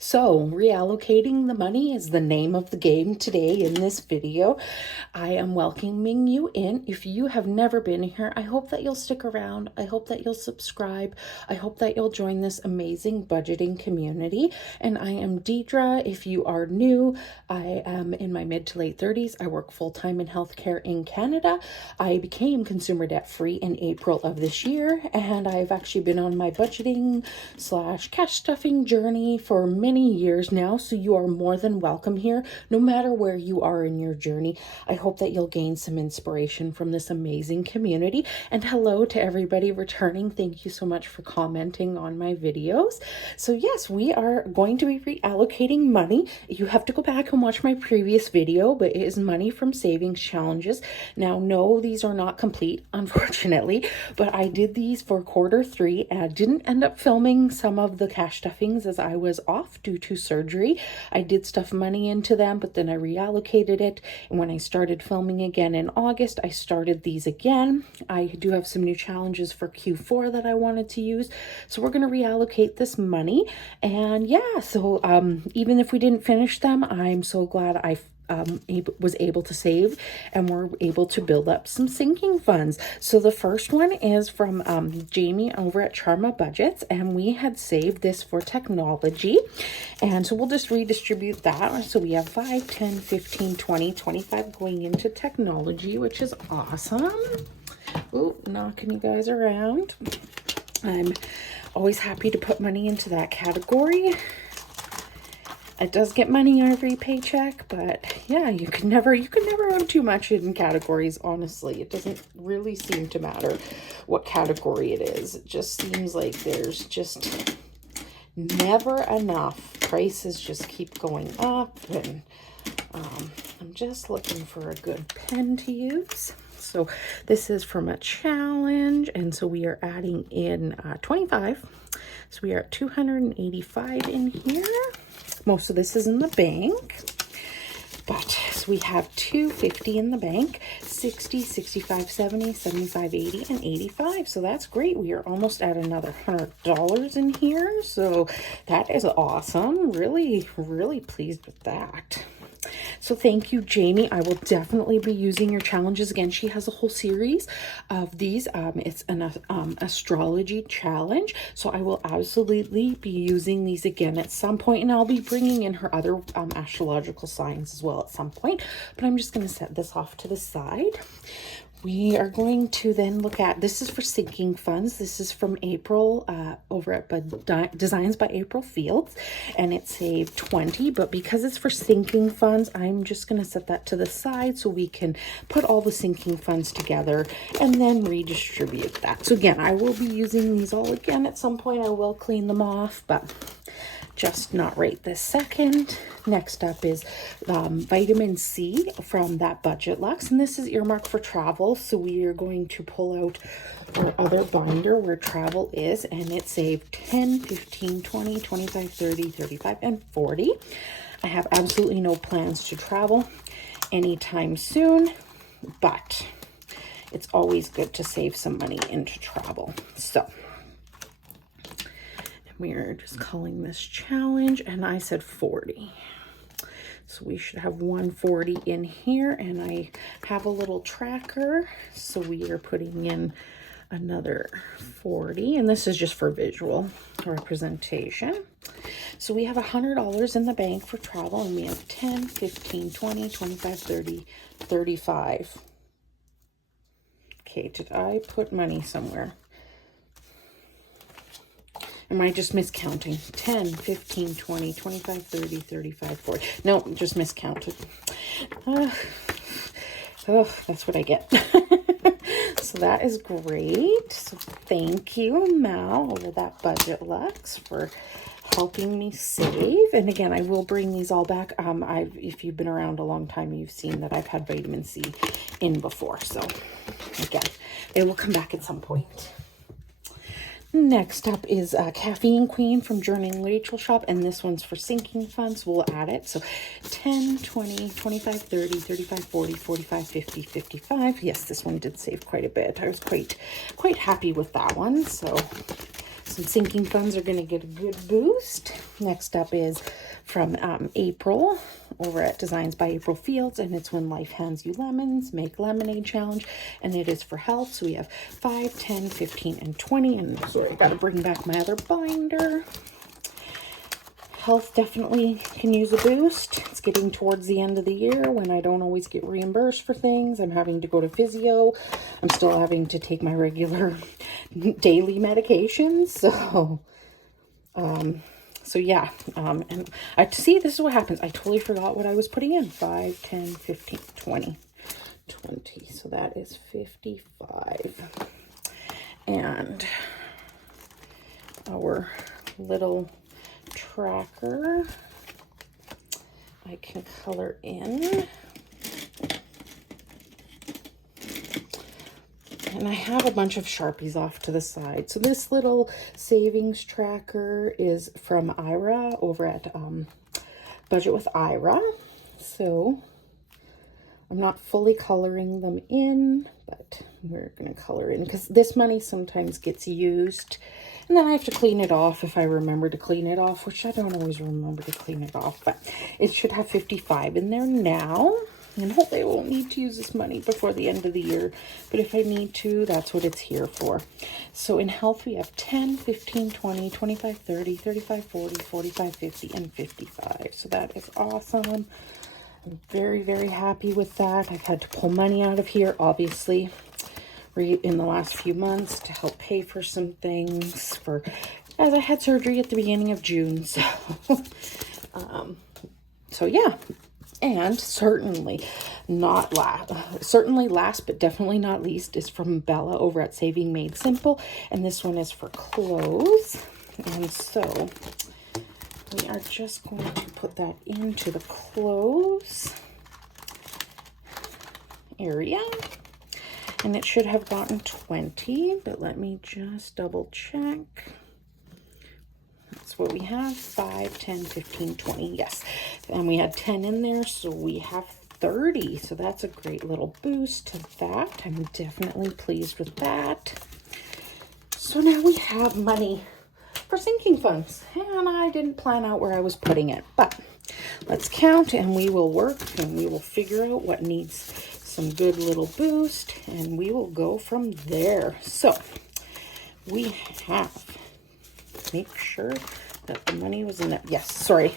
So, reallocating the money is the name of the game today in this video. I am welcoming you in. If you have never been here, I hope that you'll stick around. I hope that you'll subscribe. I hope that you'll join this amazing budgeting community. And I am Deidre. If you are new, I am in my mid to late 30s. I work full-time in healthcare in Canada. I became consumer debt free in April of this year, and I've actually been on my budgeting / cash stuffing journey for many years now, so you are more than welcome here, no matter where you are in your journey. I hope that you'll gain some inspiration from this amazing community. And hello to everybody returning. Thank you so much for commenting on my videos. So yes, we are going to be reallocating money. You have to go back and watch my previous video, but it is money from savings challenges. Now, no, these are not complete, unfortunately, but I did these for Q3 and I didn't end up filming some of the cash stuffings as I was off due to surgery. I did stuff money into them, but then I reallocated it. And when I started filming again in August, I started these again. I do have some new challenges for Q4 that I wanted to use. So we're going to reallocate this money. And yeah, so even if we didn't finish them, I'm so glad I was able to save and we're able to build up some sinking funds. So the first one is from Jamie over at Charma Budgets, and we had saved this for technology, and so we'll just redistribute that. So we have 5, 10, 15, 20, 25 going into technology, which is awesome. Ooh, knocking you guys around. I'm always happy to put money into that category. It does get money every paycheck, but yeah, you can never own too much in categories, honestly. It doesn't really seem to matter what category it is. It just seems like there's just never enough. Prices just keep going up, and I'm just looking for a good pen to use. So this is from a challenge, and so we are adding in 25. So we are at 285 in here. Most of this is in the bank, but so we have 250 in the bank, 60, 65, 70, 75, 80, and 85. So that's great. We are almost at another $100 in here. So that is awesome. Really, really pleased with that. So thank you, Jamie. I will definitely be using your challenges again. She has a whole series of these. It's an astrology challenge. So I will absolutely be using these again at some point, and I'll be bringing in her other astrological signs as well at some point. But I'm just going to set this off to the side. We are going to then look at, this is for sinking funds. This is from April over at Designs by April Fields, and it saved 20, but because it's for sinking funds, I'm just going to set that to the side so we can put all the sinking funds together and then redistribute that. So again, I will be using these all again at some point. I will clean them off, but just not right this second. Next up is vitamin C from that Budget Luxe, and this is earmarked for travel. So we are going to pull out our other binder where travel is, and it saved 10, 15, 20, 25, 30, 35, and 40. I have absolutely no plans to travel anytime soon, but it's always good to save some money into travel. So we're just calling this challenge, and I said 40. So we should have 140 in here, and I have a little tracker. So we are putting in another 40, and this is just for visual representation. So we have $100 in the bank for travel, and we have 10, 15, 20, 25, 30, 35. Okay, did I put money somewhere? Am I just miscounting? 10, 15, 20, 25, 30, 35, 40. No, just miscounted. Oh, that's what I get. So that is great. So thank you, Mal, over that Budget Luxe, for helping me save. And again, I will bring these all back. If you've been around a long time, you've seen that I've had vitamin C in before. So again, they will come back at some point. Next up is Caffeine Queen from Journey and Rachel Shop, and this one's for sinking funds. We'll add it. So 10, 20, 25, 30, 35, 40, 45, 50, 55. Yes, this one did save quite a bit. I was quite happy with that one. So Some sinking funds are going to get a good boost. Next up is from April over at Designs by April Fields, and it's When Life Hands You Lemons, Make Lemonade Challenge, and it is for health. So we have 5, 10, 15, and 20, and sorry, I got to bring back my other binder. Health definitely can use a boost. It's getting towards the end of the year when I don't always get reimbursed for things. I'm having to go to physio. I'm still having to take my regular daily medications. So yeah, and I see, this is what happens. I totally forgot what I was putting in. 5, 10, 15, 20. So that is 55. And our little tracker I can color in. And I have a bunch of Sharpies off to the side. So this little savings tracker is from Ira over at Budget with Ira. So I'm not fully coloring them in, but we're going to color in because this money sometimes gets used. And then I have to clean it off if I remember to clean it off, which I don't always remember to clean it off. But it should have 55 in there now. And hopefully I won't need to use this money before the end of the year. But if I need to, that's what it's here for. So in health, we have 10, 15, 20, 25, 30, 35, 40, 45, 50, and 55. So that is awesome. I'm very, very happy with that. I've had to pull money out of here, obviously, in the last few months to help pay for some things as I had surgery at the beginning of June. So yeah. And certainly last, but definitely not least, is from Bella over at Saving Made Simple. And this one is for clothes. And so we are just going to put that into the clothes area. And it should have gotten 20, but let me just double check. That's what we have, 5, 10, 15, 20, yes. And we had 10 in there, so we have 30. So that's a great little boost to that. I'm definitely pleased with that. So now we have money for sinking funds. And I didn't plan out where I was putting it, but let's count and we will work and we will figure out what needs some good little boost and we will go from there. So we have, make sure that the money was in there. Yes, sorry.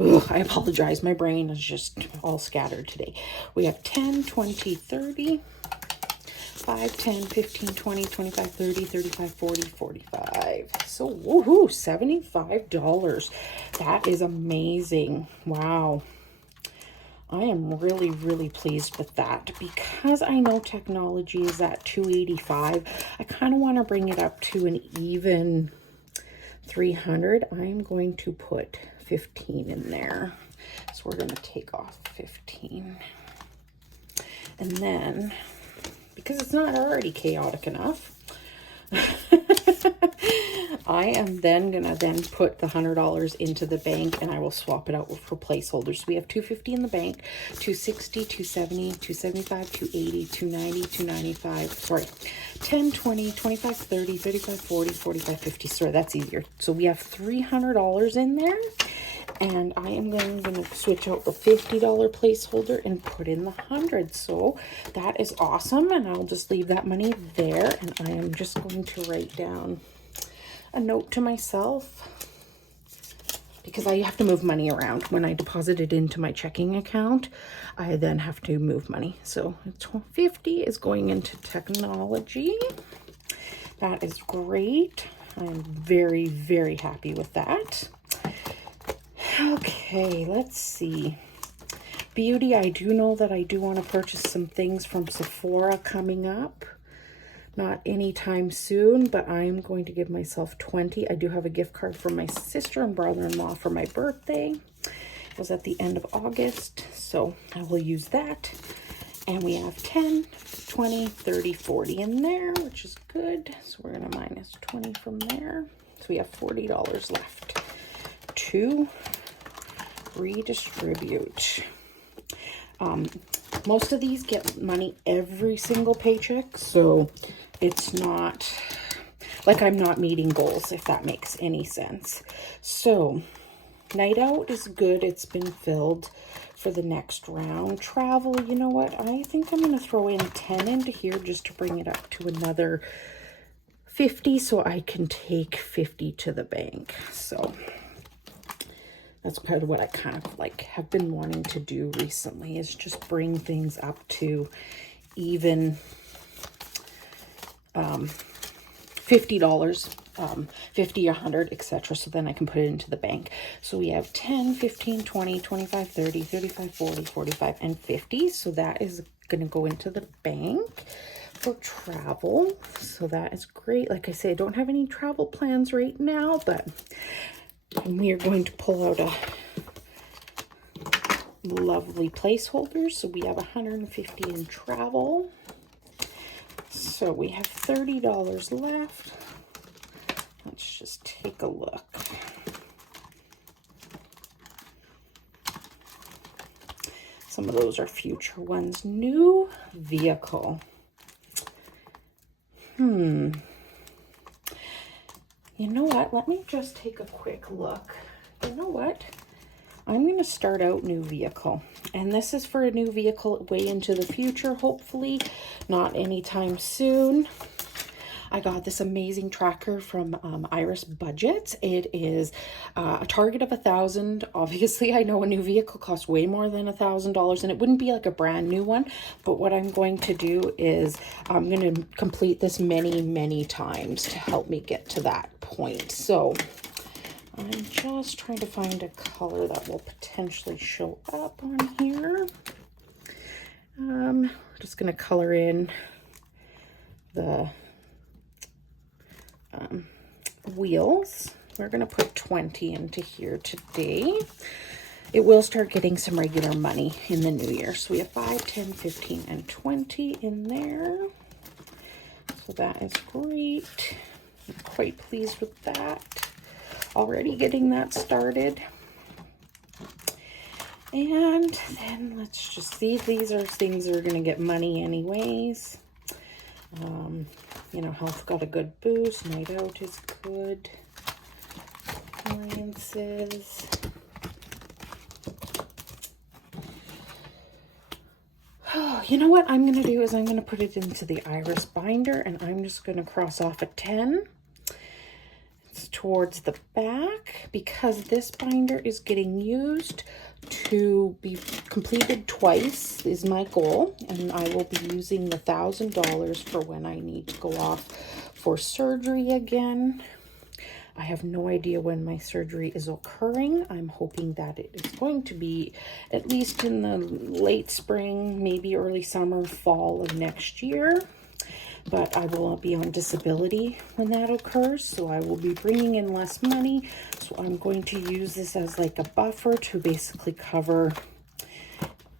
Ugh, I apologize. My brain is just all scattered today. We have 10, 20, 30, 5, 10, 15, 20, 25, 30, 35, 40, 45. So, woohoo, $75. That is amazing. Wow. I am really, really pleased with that because I know technology is at $285. I kind of want to bring it up to an even $300. I'm going to put 15 in there. So we're going to take off 15. And then, because it's not already chaotic enough, I am then going to put the $100 into the bank and I will swap it out for placeholders. So we have $250 in the bank, $260, $270, $275, $280, $290, $295, sorry, 10, 20, 25, 30, 35, 40, 45, 50. Sorry, that's easier. So we have $300 in there. And I am going to switch out the $50 placeholder and put in the 100. So that is awesome. And I'll just leave that money there. And I am just going to write down a note to myself because I have to move money around. When I deposit it into my checking account, I then have to move money. So 50 is going into technology. That is great. I'm very, very happy with that. Okay, let's see. Beauty, I do know that I do want to purchase some things from Sephora coming up. Not anytime soon, but I'm going to give myself 20. I do have a gift card from my sister and brother-in-law for my birthday. It was at the end of August, so I will use that. And we have 10, 20, 30, 40 in there, which is good. So we're going to minus 20 from there. So we have $40 left to redistribute. Most of these get money every single paycheck, so it's not, like I'm not meeting goals, if that makes any sense. So night out is good. It's been filled for the next round. Travel, you know what? I think I'm going to throw in 10 into here just to bring it up to another 50 so I can take 50 to the bank. So that's kind of what I kind of like have been wanting to do recently, is just bring things up to even $50, 50, 100, etc. So then I can put it into the bank. So we have 10, 15, 20, 25, 30, 35, 40, 45, and 50. So that is going to go into the bank for travel. So that is great. Like I say, I don't have any travel plans right now, but we are going to pull out a lovely placeholder. So we have 150 in travel. So we have $30 left. Let's just take a look. Some of those are future ones. New vehicle. You know what? Let me just take a quick look. You know what? I'm going to start out new vehicle. And this is for a new vehicle way into the future, hopefully. Not anytime soon. I got this amazing tracker from Iris Budgets. It is a target of $1,000. Obviously, I know a new vehicle costs way more than $1,000, and it wouldn't be like a brand new one. But what I'm going to do is I'm going to complete this many, many times to help me get to that point. So I'm just trying to find a color that will potentially show up on here. Just going to color in the wheels. We're going to put 20 into here today. It will start getting some regular money in the new year. So we have 5, 10, 15, and 20 in there. So that is great. I'm quite pleased with that. Already getting that started. And then let's just see. These are things that are going to get money anyways. You know, health got a good boost. Night out is good. Appliances. Oh, you know what I'm going to do is I'm going to put it into the Iris binder, and I'm just going to cross off a 10. It's towards the back because this binder is getting used to be completed twice is my goal, and I will be using the $1,000 for when I need to go off for surgery again. I have no idea when my surgery is occurring. I'm hoping that it is going to be at least in the late spring, maybe early summer, fall of next year. But I will be on disability when that occurs, so I will be bringing in less money. So I'm going to use this as like a buffer to basically cover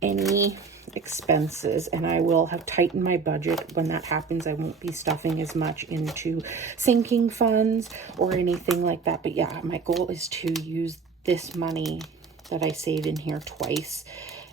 any expenses, and I will have tightened my budget when that happens. I won't be stuffing as much into sinking funds or anything like that. But yeah, my goal is to use this money that I save in here twice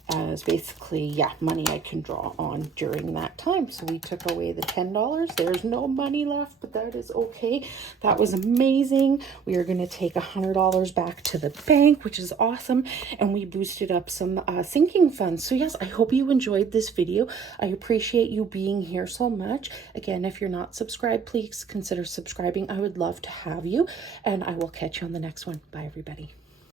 as basically, yeah, money I can draw on during that time. So we took away the $10. There's no money left, but that is okay. That was amazing. We are going to take $100 back to the bank, which is awesome. And we boosted up some sinking funds. So yes, I hope you enjoyed this video. I appreciate you being here so much. Again, if you're not subscribed, please consider subscribing. I would love to have you. And I will catch you on the next one. Bye, everybody.